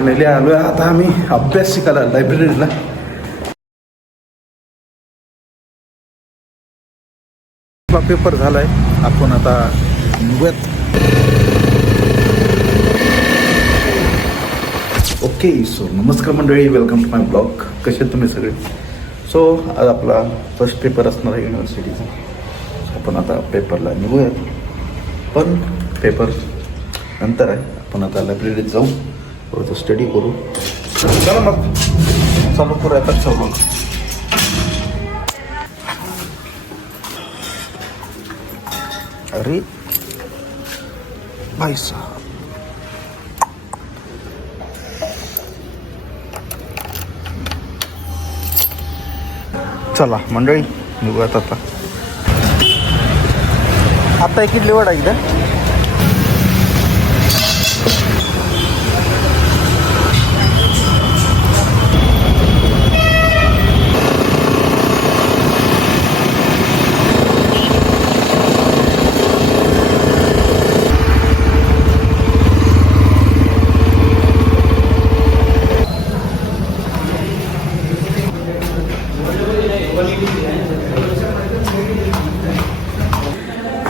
Finally आलोय आता आम्ही अभ्यास शिकायला लायब्ररीला. पेपर झालाय, आपण आता निघूयात. ओके, सो नमस्कार मंडळी, वेलकम टू माय ब्लॉग. कसे तुम्ही सगळे? सो आज आपला फर्स्ट पेपर असणार आहे युनिव्हर्सिटीचा. आपण आता पेपरला निघूयात, पण पेपर नंतर आहे. आपण आता लायब्ररीत जाऊ, थोडंसं स्टडी करू. चला मग चालू करूया आता सगळं. अरे भाई साहब, चला मंडळी निघूयात आता. आता एक इडली वडा एकदा.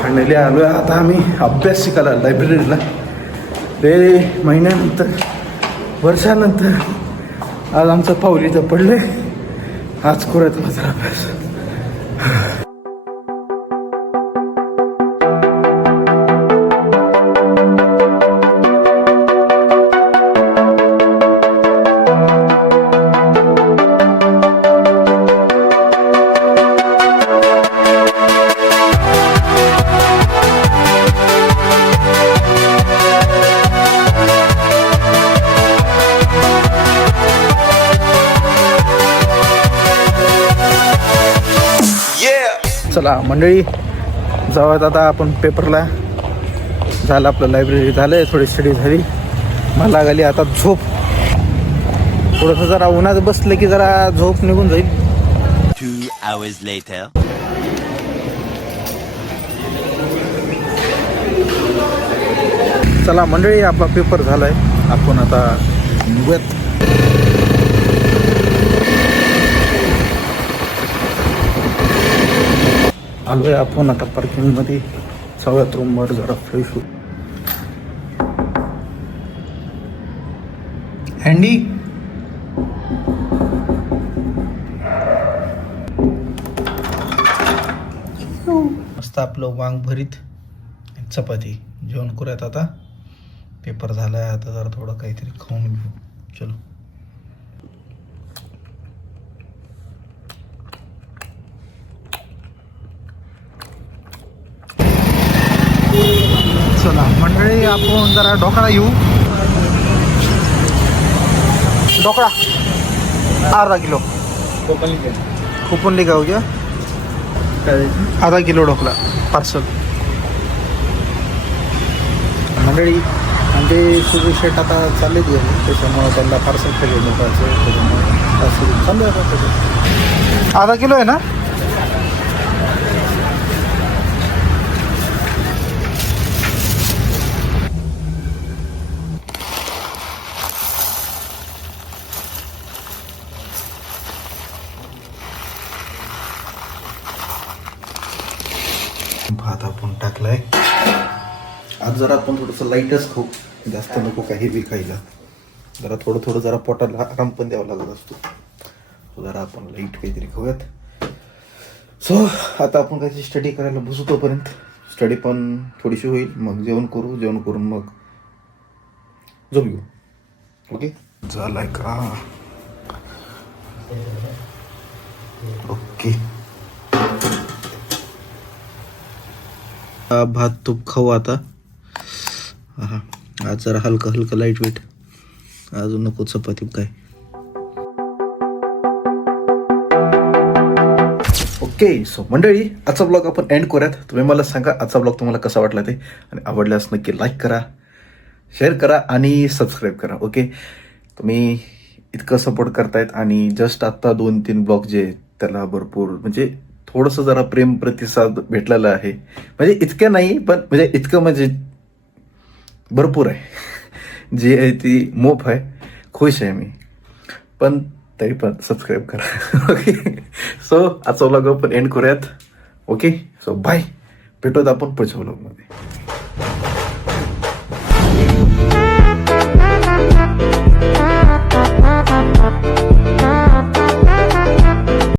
फायनली आलोय आता आम्ही अभ्यास शिकायला लायब्ररीला. महिन्यानंतर, वर्षानंतर आज आमचं पाऊल इथं पडलंय. आज करूयात माझा अभ्यास. चला मंडळी जाऊयात आता आपण पेपरला. झालं आपलं, लायब्ररी झालंय, थोडी स्टडी झाली. मला लागली आता झोप. थोडंसं जरा उन्हात बसलं की जरा झोप निघून जाईल. 2 hours later. चला मंडळी, आपला पेपर झालाय, आपण आता निघूयात. आलोय आपण आता पार्किंगमध्ये. सगळ्यात रूमवर जरा फ्रेश होऊ. हँडी मस्त आपलं वांग भरीत चपाती जेवण करूयात आता. पेपर झालाय, आता जरा थोडं काहीतरी खाऊन घेऊ. चलो. चला मंडळी, आपण जरा ढोकळा येऊ. ढोकळा अर्धा किलो. कुपनली गाव घ्या. अर्धा किलो ढोकळा पार्सल. मंडळी म्हणजे सुरू शेट आता चालले गेले, त्याच्यामुळे त्यांना पार्सल खाली ढोकळाचं. त्याच्यामुळे चालू आहे. अर्धा किलो आहे ना? भात आपण टाकलाय. आज जरा आपण थोडंसं लाईटच खाऊ, जास्त नको काही बी खायला. जरा थोडं जरा पोटाला आराम पण द्यावा लागत असतो. तो जरा आपण लाईट काहीतरी खाऊयात. सो आता आपण काहीतरी स्टडी करायला बसू. तोपर्यंत स्टडी पण थोडीशी होईल, मग जेवण करू. जेवण करून मग झोप घेऊ. ओके, झालाय का? ओके, भात तूप खाऊ आता. हा, आज जरा हलका लाईट वेट. अजून नको चपाती काय. ओके, सो मंडळी आजचा ब्लॉग आपण एंड करूयात. तुम्ही मला सांगा आजचा ब्लॉग तुम्हाला कसा वाटला ते, आणि आवडल्यास नक्की लाईक करा, शेअर करा आणि सबस्क्राईब करा. ओके, तुम्ही इतकं सपोर्ट करतायत आणि जस्ट आत्ता 2-3 ब्लॉग जे त्याला भरपूर म्हणजे थोडंसं जरा प्रेम प्रतिसाद भेटलेला आहे. म्हणजे इतकं नाही, पण म्हणजे इतकं म्हणजे भरपूर आहे. जी आहे ती मोफ आहे. खुश आहे मी, पण तरी पण सबस्क्राईब करा. ओके, सो आजचा व्लॉग आपण एंड करूयात. ओके, सो बाय, भेटूत आपण पुढच्या व्लॉगमध्ये.